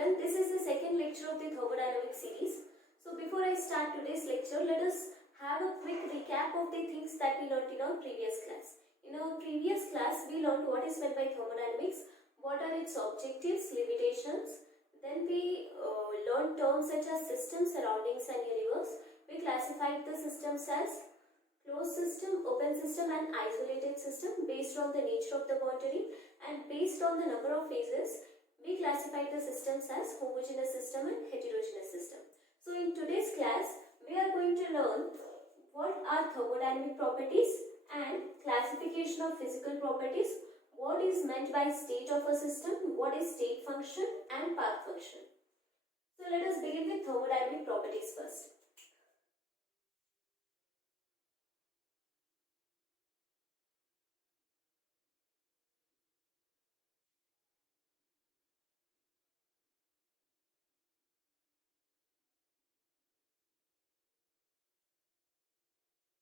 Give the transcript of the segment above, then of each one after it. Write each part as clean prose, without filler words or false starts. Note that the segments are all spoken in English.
everyone, this is the second lecture of the thermodynamic series. So before I start today's lecture, let us have a quick recap of the things that we learnt in our previous class. In our previous class, we learned what is meant by thermodynamics, what are its objectives, limitations. Then we learned terms such as system, surroundings and universe. We classified the systems as closed system, open system and isolated system based on the nature of the boundary, and based on the number of phases we classified the systems as homogeneous system and heterogeneous system. So in today's class we are going to learn what are thermodynamic properties and classification of physical properties, what is meant by state of a system, what is state function and path function. So let us begin with thermodynamic properties first.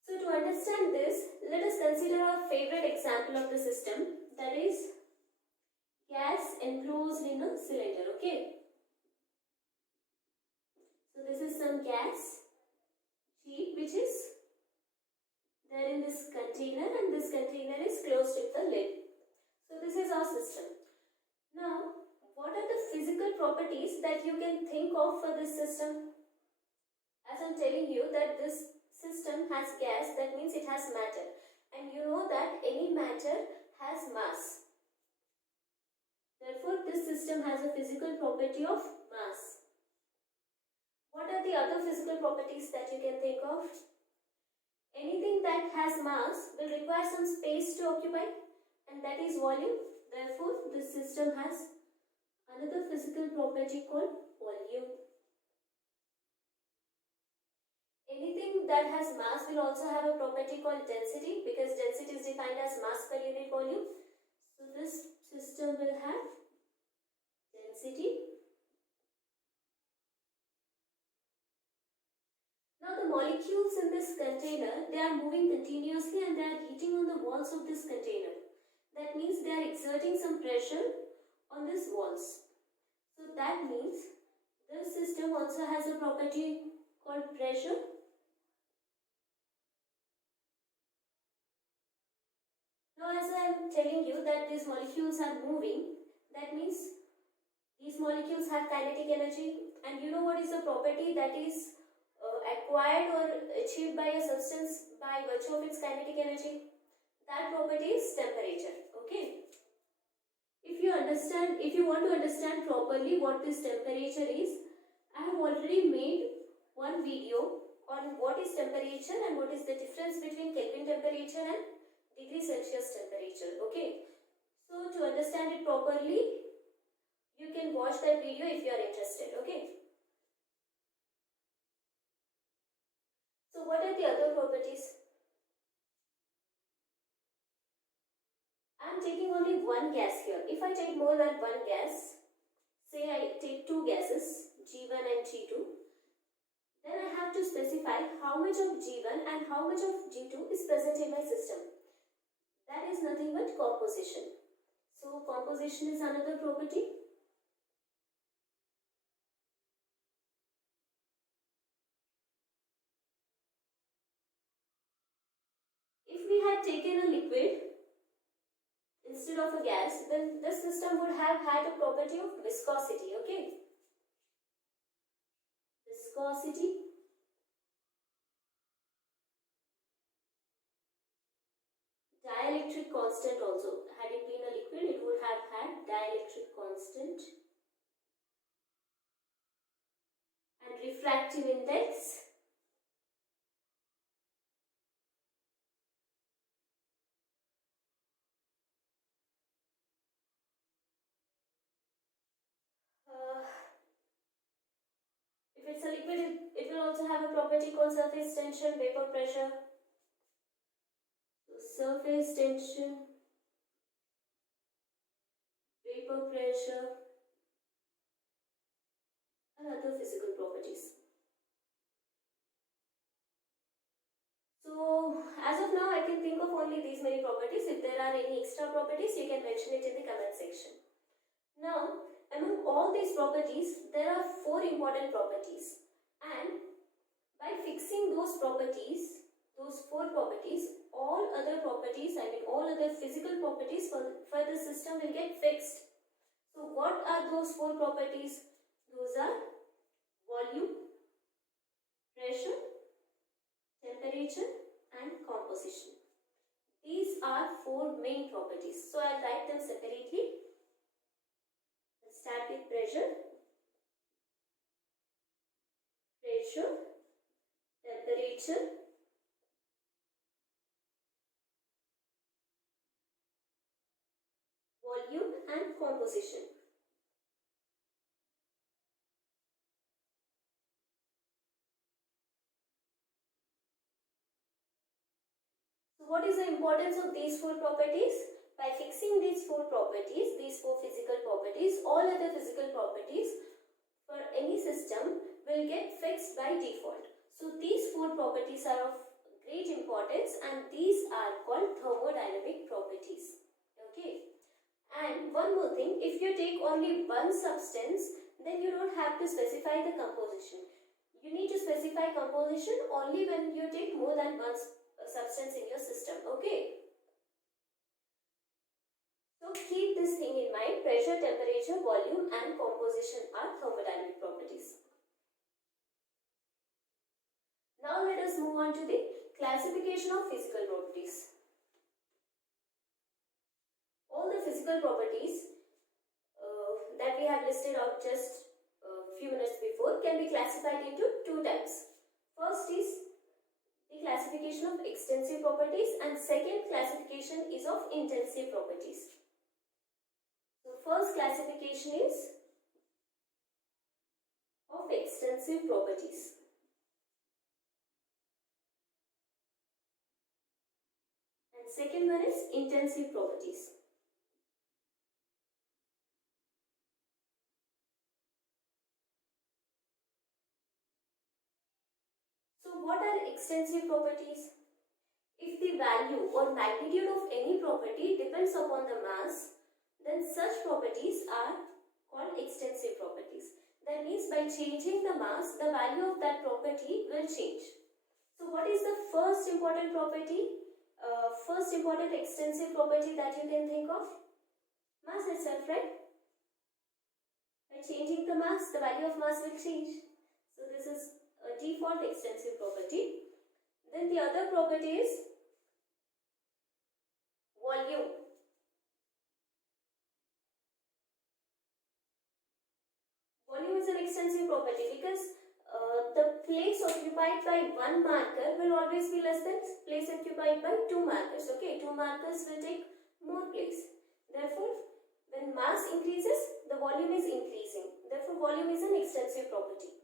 So to understand this, let us consider our favorite example of the system, that is gas enclosed in a cylinder. Okay. So this is some gas sheet which is there in this container, and this container is closed with the lid. So this is our system. Now, what are the physical properties that you can think of for this system? As I am telling you that this system has gas, that means it has matter, and you know that any matter has mass. Therefore, this system has a physical property of mass. What are the other physical properties that you can think of? Anything that has mass will require some space to occupy, and that is volume. Therefore, this system has another physical property called volume. Anything that has mass will also have a property called density, because density is defined as mass per unit volume. So this system will have density. Now the molecules in this container, they are moving continuously and they are heating on the walls of this container. That means they are exerting some pressure on these walls. So that means this system also has a property called pressure. Now as I am telling you that these molecules are moving, that means these molecules have kinetic energy, and you know what is the property that is acquired or achieved by a substance by virtue of its kinetic energy? That property is temperature. Okay. If you want to understand properly what this temperature is, I have already made one video on what is temperature and what is the difference between Kelvin temperature and degree Celsius temperature. Okay. So to understand it properly, you can watch that video if you are interested. Okay. So what are the other properties? I am taking only one gas here. If I take more than one gas, say I take two gases, G1 and G2, then I have to specify how much of G1 and how much of G2 is present in my system. That is nothing but composition. So composition is another property. If we had taken a liquid instead of a gas, then this system would have had a property of viscosity. Okay. Viscosity. Dielectric constant also. Had it been a liquid, it would have had dielectric constant. And refractive index. If it's a liquid, it will also have a property called surface tension, vapor pressure. So surface tension, vapor pressure, and other physical properties. So as of now, I can think of only these many properties. If there are any extra properties, you can mention it in the comment section. Now, among all these properties, there are 4 important properties, and by fixing those properties, those 4 properties, all other properties, all other physical properties for the system will get fixed. So what are those 4 properties? Those are volume, pressure, temperature and composition. These are 4 main properties. So I'll write them separately. Let's start with pressure, temperature, volume and composition. So what is the importance of these 4 properties? By fixing these 4 properties, these 4 physical properties, all other physical properties for any system will get fixed by default. So these 4 properties are of great importance, and these are called thermodynamic properties. Okay. And one more thing, if you take only one substance, then you don't have to specify the composition. You need to specify composition only when you take more than one substance in your system. Okay. So keep this thing in mind. Pressure, temperature, volume and composition are thermodynamic properties. Now let us move on to the classification of physical properties. All the physical properties that we have listed out just a few minutes before can be classified into 2 types. First is the classification of extensive properties, and second classification is of intensive properties. So first classification is of extensive properties. And second one is intensive properties. So what are extensive properties? If the value or magnitude of any property depends upon the mass, then such properties are called extensive properties. That means by changing the mass, the value of that property will change. So what is the first important property? First important extensive property that you can think of? Mass itself, right? By changing the mass, the value of mass will change. So this is a default extensive property. Then the other property is volume. Volume is an extensive property because the place occupied by one marker will always be less than place occupied by 2 markers. Okay, 2 markers will take more place. Therefore, when mass increases, the volume is increasing. Therefore, volume is an extensive property.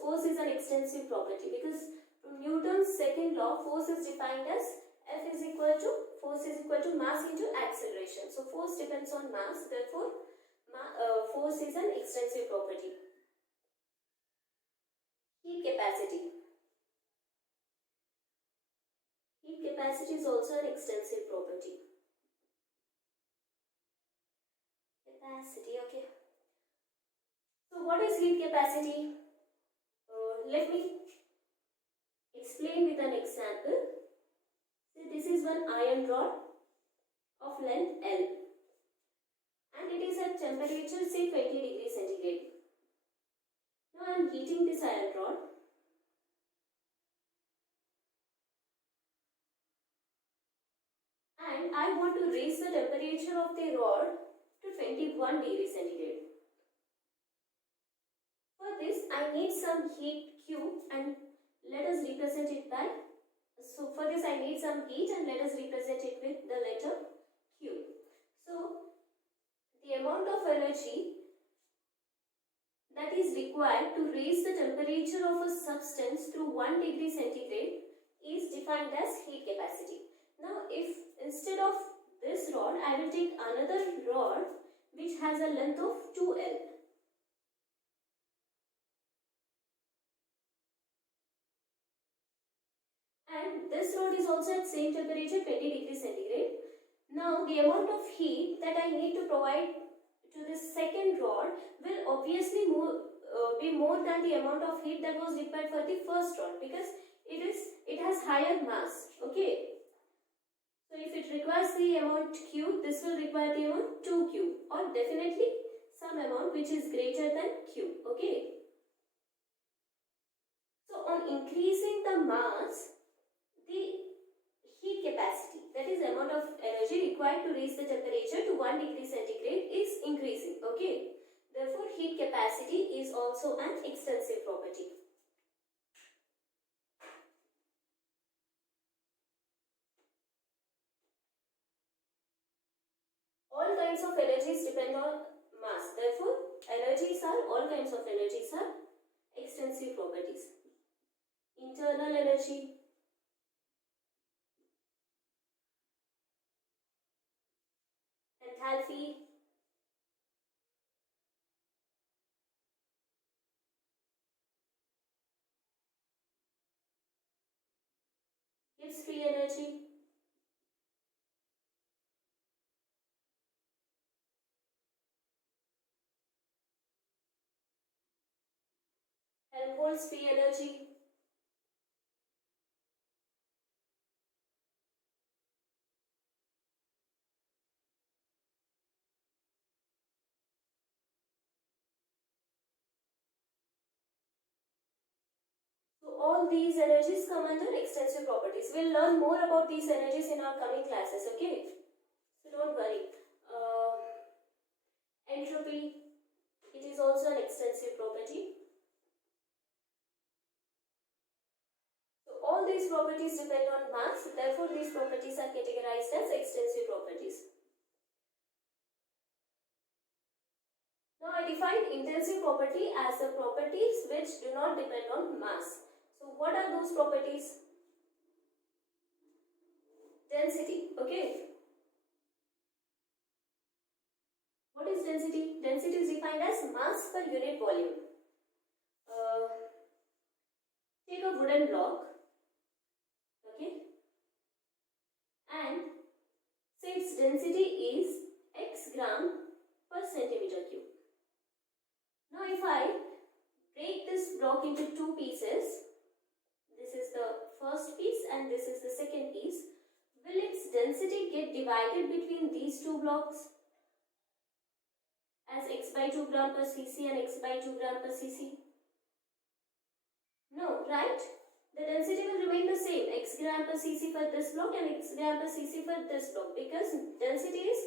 Force is an extensive property because from Newton's second law, force is defined as F is equal to mass into acceleration. So force depends on mass, therefore force is an extensive property. Heat capacity. Heat capacity is also an extensive property. Capacity, okay. So what is heat capacity? Let me explain with an example. So this is one iron rod of length L, and it is at temperature say 20 degrees centigrade. Now I am heating this iron rod, and I want to raise the temperature of the rod to 21 degrees centigrade. For this I need some heat Q, and let us represent it by, so for this I need some heat and let us represent it with the letter Q. So the amount of energy that is required to raise the temperature of a substance through 1 degree centigrade is defined as heat capacity. Now if instead of this rod I will take another rod which has a length of 2L. And this rod is also at same temperature 20 degrees centigrade. Now the amount of heat that I need to provide to this second rod will obviously be more than the amount of heat that was required for the first rod, because it has higher mass. Okay. So if it requires the amount Q, this will require the amount 2Q, or definitely some amount which is greater than Q. Okay. So on increasing the mass, the heat capacity, that is amount of energy required to raise the temperature to 1 degree centigrade, is increasing. Okay. Therefore, heat capacity is also an extensive property. All kinds of energies depend on mass. Therefore, all kinds of energies are extensive properties. Internal energy, enthalpy, Gibbs free energy, Helmholtz free energy, so all these energies come under extensive properties. We'll learn more about these energies in our coming classes, okay? So don't worry. Entropy, it is also an extensive property. So all these properties depend on mass, therefore these properties are categorized as extensive properties. Now I defined intensive property as the properties which do not depend on mass. So what are those properties? Density, okay. What is density? Density is defined as mass per unit volume. Take a wooden block, okay, and say its density is x gram per centimeter cube. Now if I break this block into two pieces, this is the first piece and this is the second piece, will its density get divided between these two blocks as x by 2 gram per cc and x by 2 gram per cc? No, right? The density will remain the same, x gram per cc for this block and x gram per cc for this block, because density is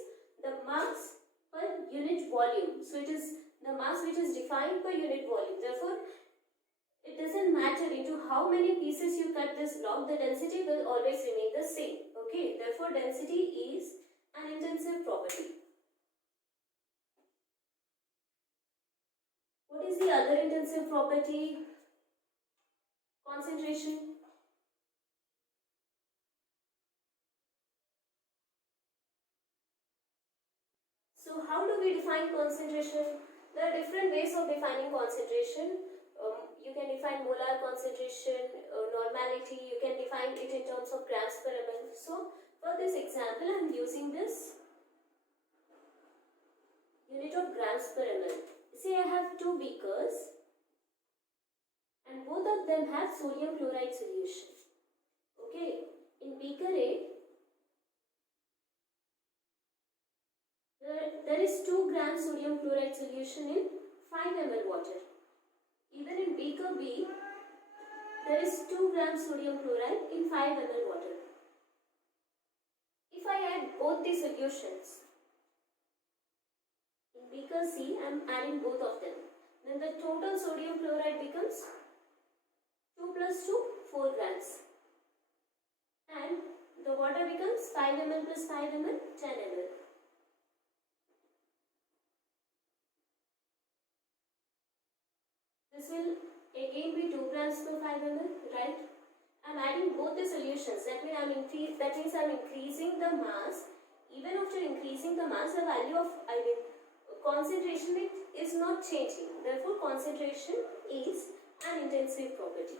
the mass per unit volume. So it is the mass which is defined per unit volume. Therefore, it doesn't matter into how many pieces you cut this block, the density will always remain the same. Okay, therefore density is an intensive property. What is the other intensive property? Concentration. So how do we define concentration? There are different ways of defining concentration. You can define molar concentration, normality, you can define it in terms of grams per ml. So for this example, I am using this unit of grams per ml. Say I have two beakers and both of them have sodium chloride solution. Okay, in beaker A, there is 2 grams sodium chloride solution in 5 ml water. Even in beaker B, there is 2 grams sodium chloride in 5 ml water. If I add both the solutions, in beaker C, I am adding both of them. Then the total sodium chloride becomes 2 plus 2, 4 grams. And the water becomes 5 ml plus 5 ml, 10 ml. This will again be 2 grams per 5 ml, right? I am adding both the solutions. That means I am increasing the mass. Even after increasing the mass, the value of concentration is not changing. Therefore, concentration is an intensive property.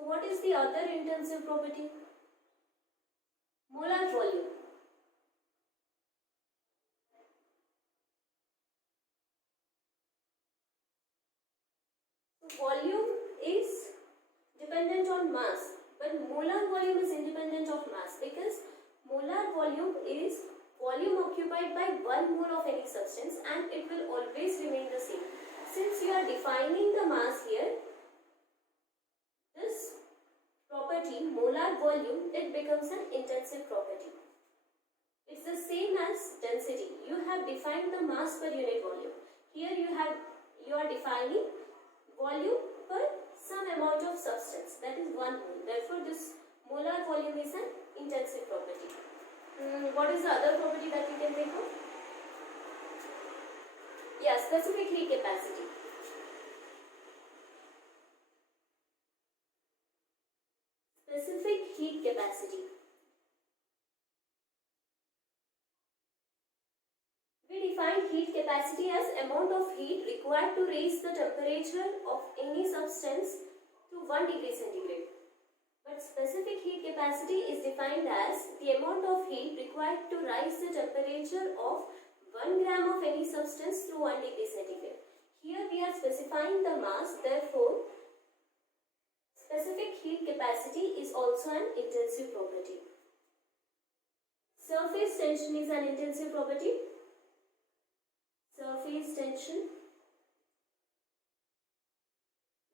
So what is the other intensive property? Molar volume. So volume is dependent on mass, but molar volume is independent of mass, because molar volume is volume occupied by 1 mole of any substance and it will always remain the same. Since you are defining the mass here, this property, molar volume, it becomes an intensive property. It's the same as density. You have defined the mass per unit volume. Here you are defining volume per some amount of substance, that is 1 mole. Therefore, this molar volume is an intensive property. What is the other property that we can think of? Yeah, specific heat capacity. Specific heat capacity. We define heat capacity as amount of heat required to raise the temperature of any substance to 1 degree centigrade. But specific heat capacity is defined as the amount of heat required to rise the temperature of 1 gram of any substance to 1 degree centigrade. Here we are specifying the mass, therefore specific heat capacity is also an intensive property. Surface tension is an intensive property. Surface tension.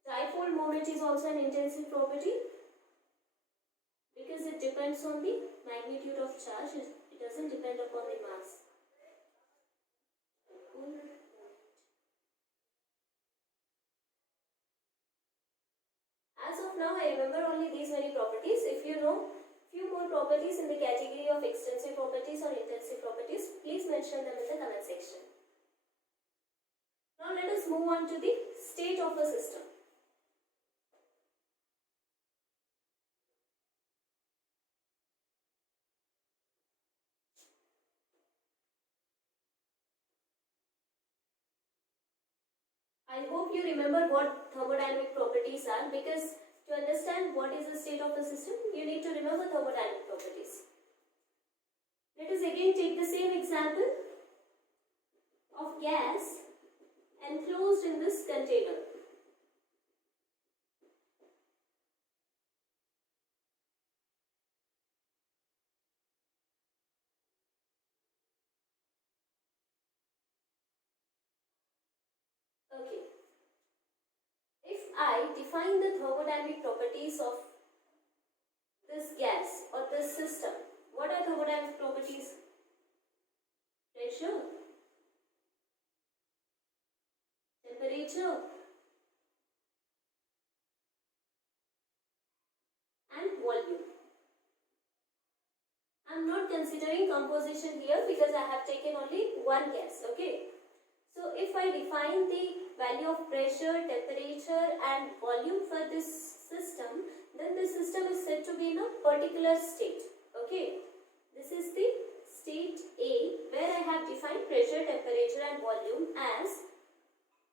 Dipole moment is also an intensive property because it depends on the magnitude of charge. It doesn't depend upon the mass. As of now, I remember only these many properties. If you know few more properties in the category of extensive properties or intensive properties, please mention them in the comment section. Now let us move on to the state of a system. I hope you remember what thermodynamic properties are, because to understand what is the state of a system, you need to remember thermodynamic properties. Let us again take the same example of gas enclosed in this container. Okay. If I define the thermodynamic properties of this gas or this system, what are thermodynamic properties? Pressure, temperature, and volume. I am not considering composition here because I have taken only one gas. Okay. So if I define the value of pressure, temperature and volume for this system, then the system is said to be in a particular state. Okay. This is the state A, where I have defined pressure, temperature and volume as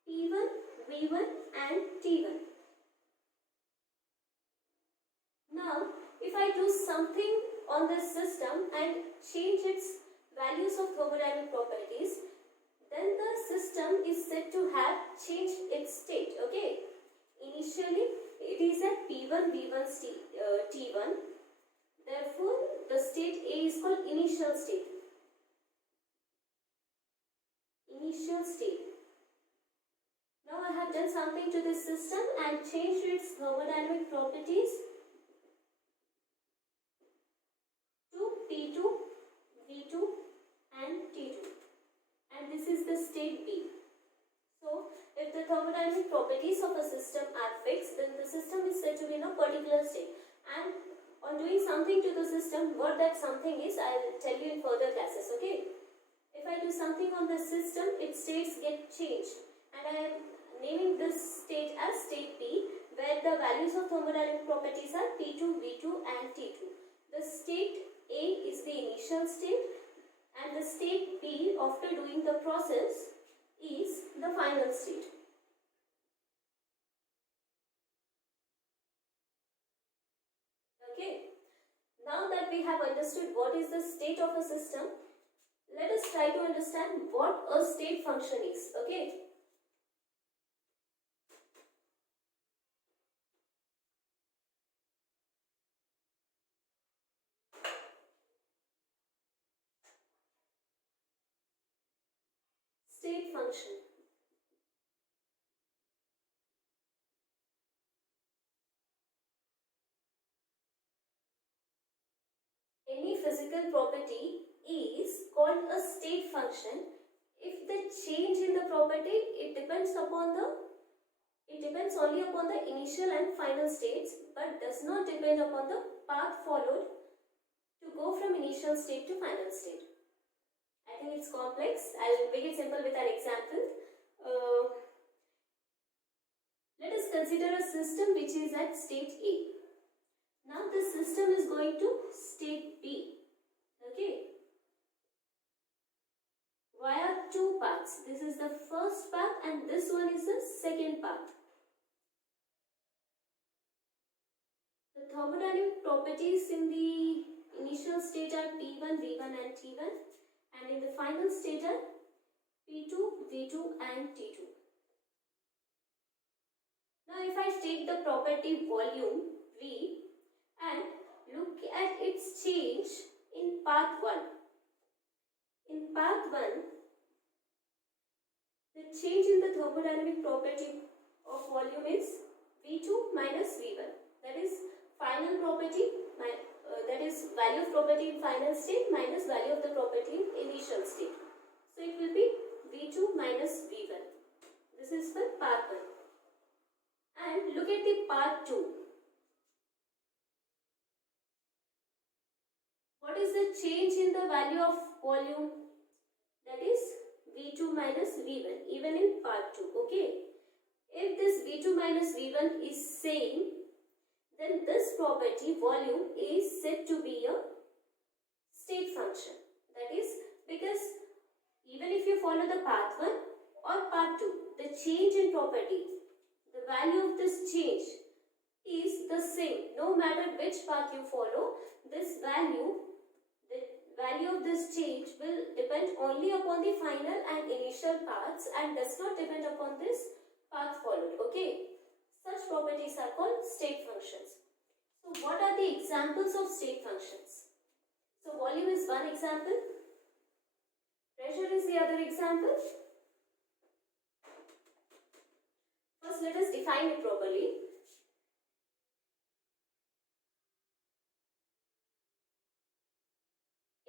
P1, V1 and T1. Now, if I do something on this system and change its values of thermodynamic properties, then the system is said to have changed its state. Okay. Initially, it is at P1, V1, T1. Therefore, the state A is called initial state. Initial state. Now I have done something to this system and changed its thermodynamic properties to P2, V2 and T2. And this is the state B. So, if the thermodynamic properties of a system are fixed, then the system is said to be in a particular state. And on doing something to the system, what that something is, I will tell you in further classes, okay? If I do something on the system, its states get changed. And I am naming this state as state B, where the values of thermodynamic properties are P2, V2 and T2. The state A is the initial state, and the state B, after doing the process, is the final state. we have understood what is the state of a system, let us try to understand what a state function is. Okay. State function. Any physical property is called a state function if the change in the property it depends only upon the initial and final states, but does not depend upon the path followed to go from initial state to final state. I think it's complex. I'll make it simple with an example. Let us consider a system which is at state A. Now the system is going to state B. Okay. Via two paths. This is the first path and this one is the second path. The thermodynamic properties in the initial state are P1, V1 and T1, and in the final state are P2, V2 and T2. Now if I take the property volume V and look at its change in path 1. In path 1, the change in the thermodynamic property of volume is V2 minus V1. That is final property, that is value of property in final state minus value of the property in initial state. So it will be V2 minus V1. This is for path 1. And look at the path 2. What is the change in the value of volume? That is V2 minus V1, even in part 2. Okay. If this V2 minus V1 is same, then this property volume is said to be a state function. That is because even if you follow the path 1 or part 2, the change in property, the value of this change is the same. No matter which path you follow, this value, the value of this change will depend only upon the final and initial paths and does not depend upon this path followed. Okay. Such properties are called state functions. So what are the examples of state functions? So volume is one example. Pressure is the other example. First let us define it properly.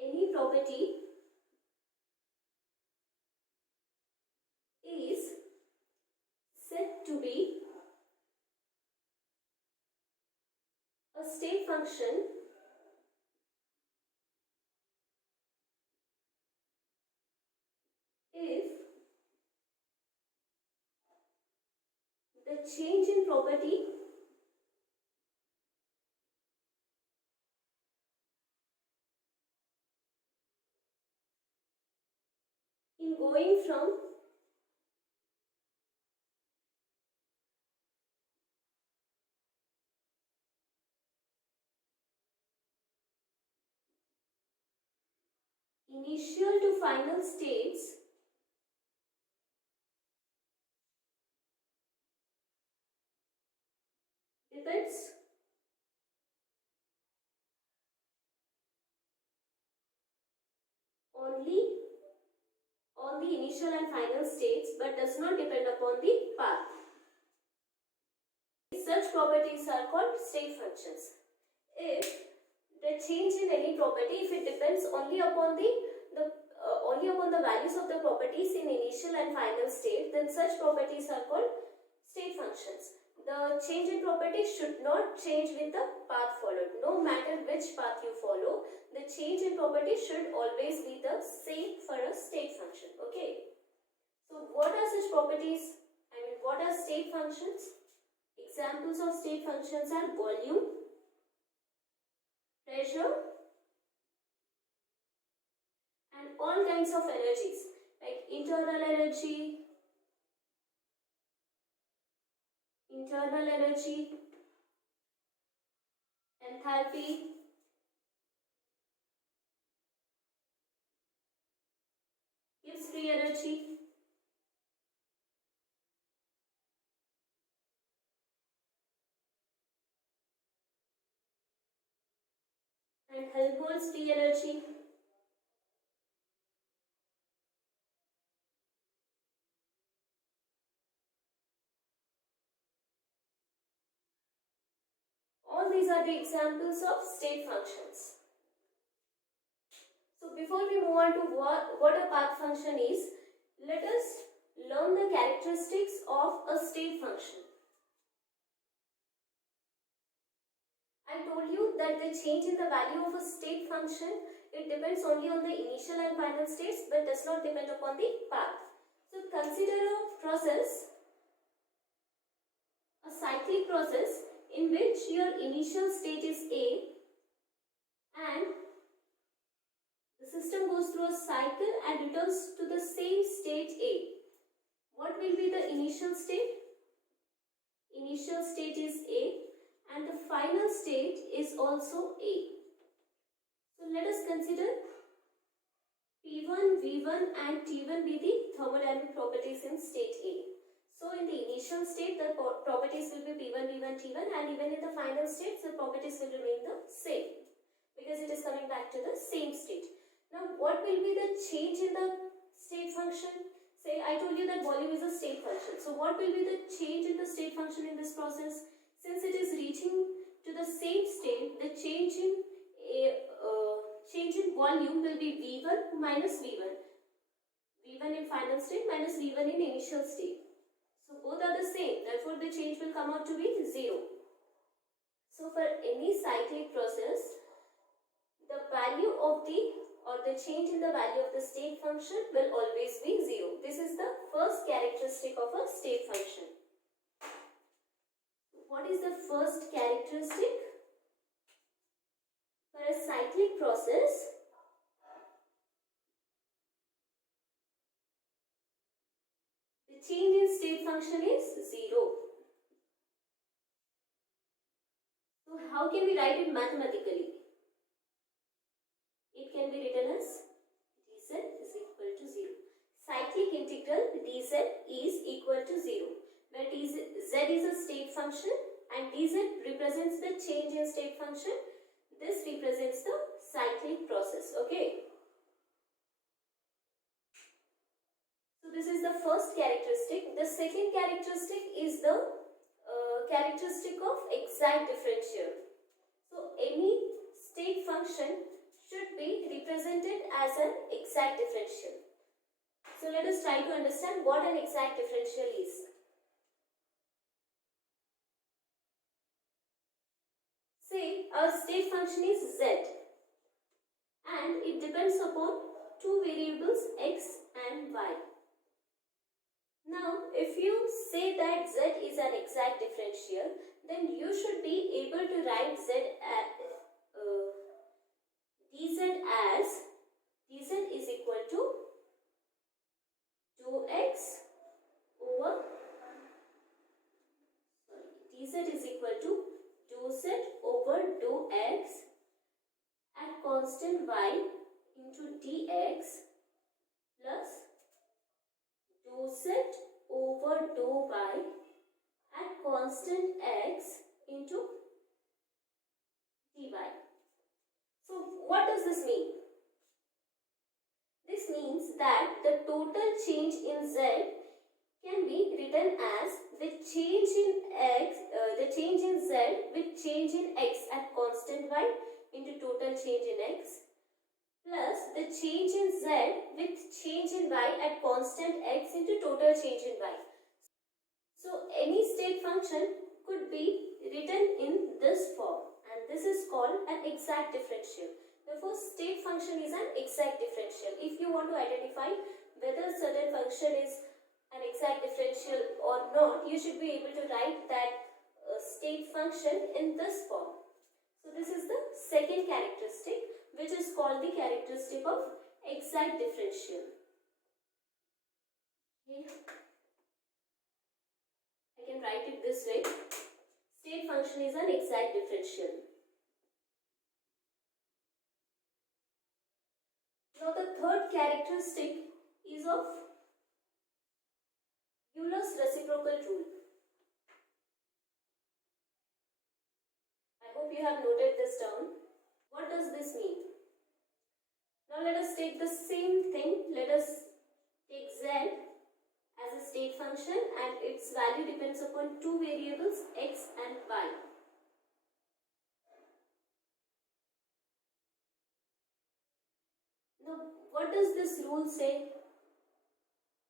Any property is said to be a state function if the change in property in going from initial to final states depends only on the initial and final states but does not depend upon the path. Such properties are called state functions. If the change in any property, if it depends only upon the values of the properties in initial and final state, then such properties are called state functions. The change in property should not change with the path followed. No matter which path you follow, the change in property should always be the same for a state function. Okay. So what are such properties? What are state functions? Examples of state functions are volume, pressure, and all kinds of energies like internal energy, enthalpy, free energy. And Helmholtz free energy. All these are the examples of state functions. So before we move on to what a path function is, let us learn the characteristics of a state function. I told you that the change in the value of a state function, it depends only on the initial and final states but does not depend upon the path. So consider a process, a cyclic process in which your initial state is A and the system goes through a cycle and returns to the same state A. What will be the initial state? Initial state is A and the final state is also A. So let us consider P1, V1 and T1 be the thermodynamic properties in state A. So in the initial state the properties will be P1, V1, T1 and even in the final state the properties will remain the same because it is coming back to the same state. Now what will be the change in the state function? Say I told you that volume is a state function. So what will be the change in the state function in this process? Since it is reaching to the same state, the change in volume will be V1 minus V1. V1 in final state minus V1 in initial state. So both are the same. Therefore the change will come out to be 0. So for any cyclic process, the value of the change in the value of the state function will always be 0. This is the first characteristic of a state function. What is the first characteristic? For a cyclic process, the change in state function is 0. So how can we write it mathematically? It can be written as dz is equal to 0. Cyclic integral dz is equal to 0, where z is a state function and dz represents the change in state function. This represents the cyclic process. Okay. So this is the first characteristic. The second characteristic is the characteristic of exact differential. So any state function should be represented as an exact differential. So let us try to understand what an exact differential is. Say our state function is z and it depends upon two variables x and y. Now if you say that z is an exact differential, then you should be able to write dz is equal to 2x over dz is equal to 2z over 2x at constant y into dx plus 2z over 2y at constant x into dy. So what does this mean? This means that the total change in z can be written as the change in z with change in x at constant y into total change in x plus the change in z with change in y at constant x into total change in y. So any state function could be written in this form and this is called an exact differential. Therefore, state function is an exact differential. If you want to identify whether certain function is an exact differential or not, you should be able to write that state function in this form. So this is the second characteristic, which is called the characteristic of exact differential. Okay. I can write it this way. State function is an exact differential. Now the third characteristic is of Euler's reciprocal rule. I hope you have noted this down. What does this mean? Now let us take the same thing. Let us take z as a state function and its value depends upon two variables x and y. Now what does this rule say?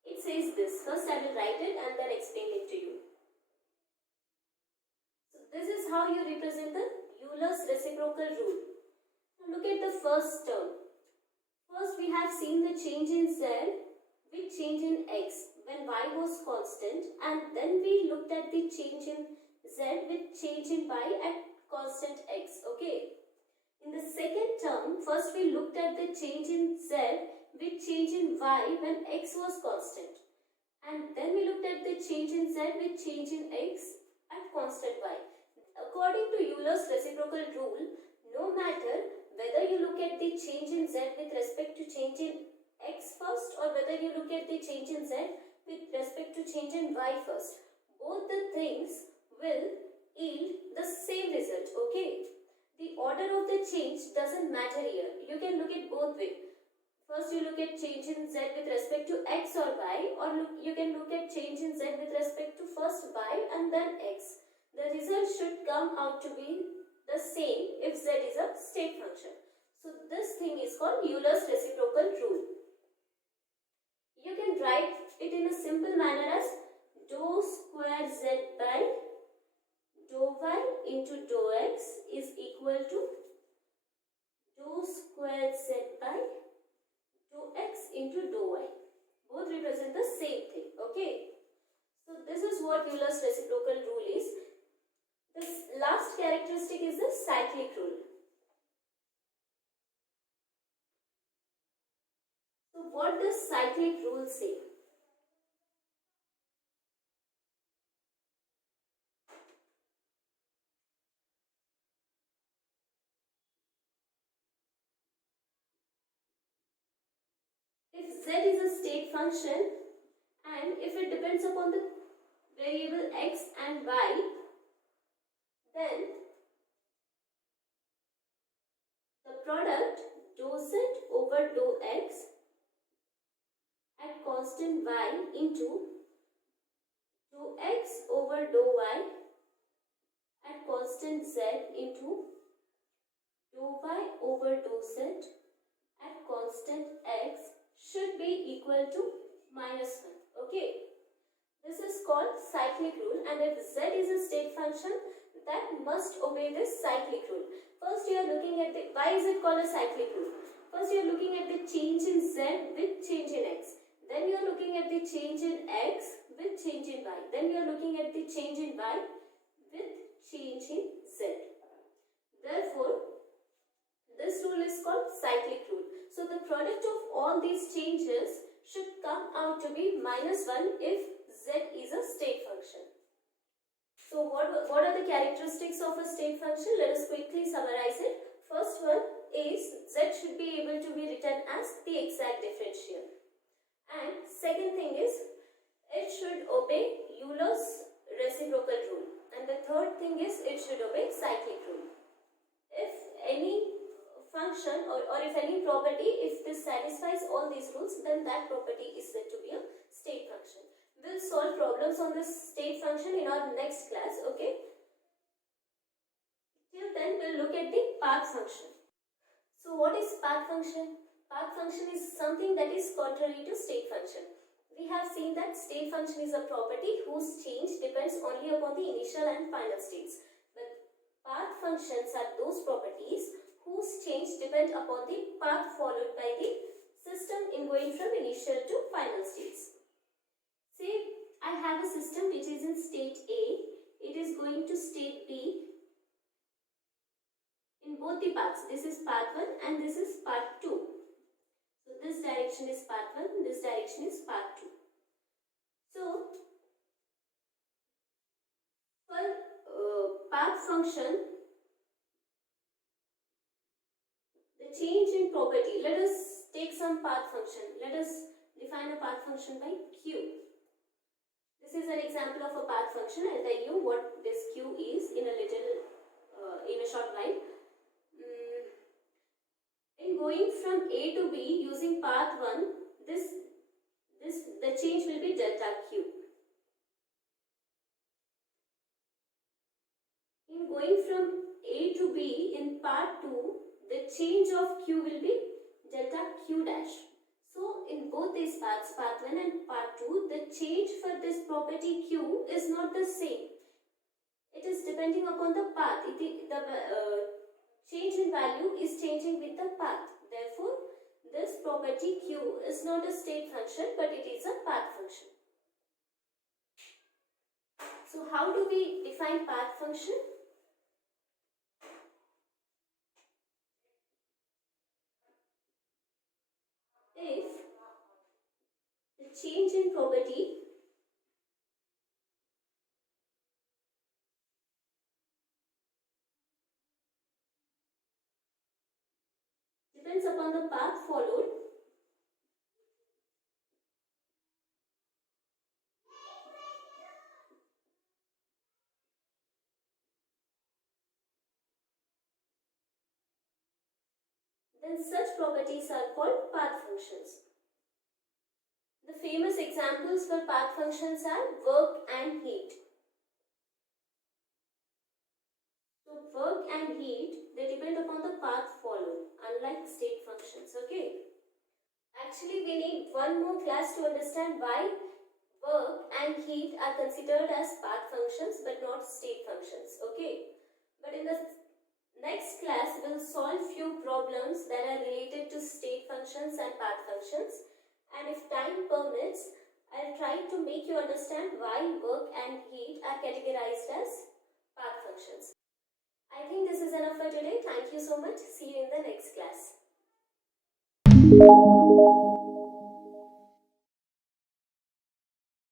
It says this. First I will write it and then explain it to you. So this is how you represent the Euler's reciprocal rule. Now look at the first term. First we have seen the change in z with change in x when y was constant, and then we looked at the change in z with change in y at constant x. Okay. In the second term, first we looked at the change in z with change in y when x was constant, and then we looked at the change in z with change in x at constant y. According to Euler's reciprocal rule, no matter whether you look at the change in z with respect to change in x first or whether you look at the change in z with respect to change in y first, both the things will yield the same result. Okay. The order of the change doesn't matter here. You can look at both ways. First you look at change in z with respect to x or y, or you can look at change in z with respect to first y and then x. The result should come out to be the same if z is a state function. So this thing is called Euler's reciprocal rule. You can write it in a simple manner as dou square z by dou y into dou x is equal to dou square z by dou x into dou y. Both represent the same thing. Okay. So this is what Euler's reciprocal rule is. This last characteristic is the cyclic rule. So what does cyclic rule say? If z is a state function and if it depends upon the variable x and y, then the product dou z over dou x at constant y into dou x over dou y at constant z into dou y over dou z at constant x should be equal to -1. Okay. This is called cyclic rule, and if z is a state function, that must obey this cyclic rule. First you are looking at the, why is it called a cyclic rule? First you are looking at the change in z with change in x. Then you are looking at the change in x with change in y. Then you are looking at the change in y with change in z. Therefore, this rule is called cyclic rule. So the product of all these changes should come out to be -1 if z is a state function. So what are the characteristics of a state function? Let us quickly summarize it. First one is z should be able to be written as the exact differential. And second thing is it should obey Euler's reciprocal rule. And the third thing is it should obey cyclic rule. If any function or if any property, if this satisfies all these rules, then that property is said to be a state function. We'll solve problems on this state function in our next class. Okay. Till then, we'll look at the path function. So what is path function? Path function is something that is contrary to state function. We have seen that state function is a property whose change depends only upon the initial and final states. But path functions are those properties whose change depend upon the path followed by the system in going from initial to final states. Say I have a system which is in state A, it is going to state B in both the paths. This is path 1 and this is path 2. So this direction is path 1, this direction is path 2. So for path function, the change in property, let us take some path function. Let us define a path function by q. This is an example of a path function. I'll tell you what this q is in a short while. In going from A to B using path 1, the change will be delta q. In going from A to B in part 2, the change of q will be delta q dash. So in both these paths, part 1 and part 2, the change for this property q is not the same. It is depending upon the path. The change in value is changing with the path. Therefore, this property q is not a state function, but it is a path function. So how do we define path function? If the change in property depends upon the path followed, then such properties are called path functions. The famous examples for path functions are work and heat. So work and heat, they depend upon the path followed, unlike state functions, okay? Actually, we need one more class to understand why work and heat are considered as path functions but not state functions, okay? But in the next class, we'll solve few problems that are related to state functions and path functions. And if time permits, I'll try to make you understand why work and heat are categorized as path functions. I think this is enough for today. Thank you so much. See you in the next class.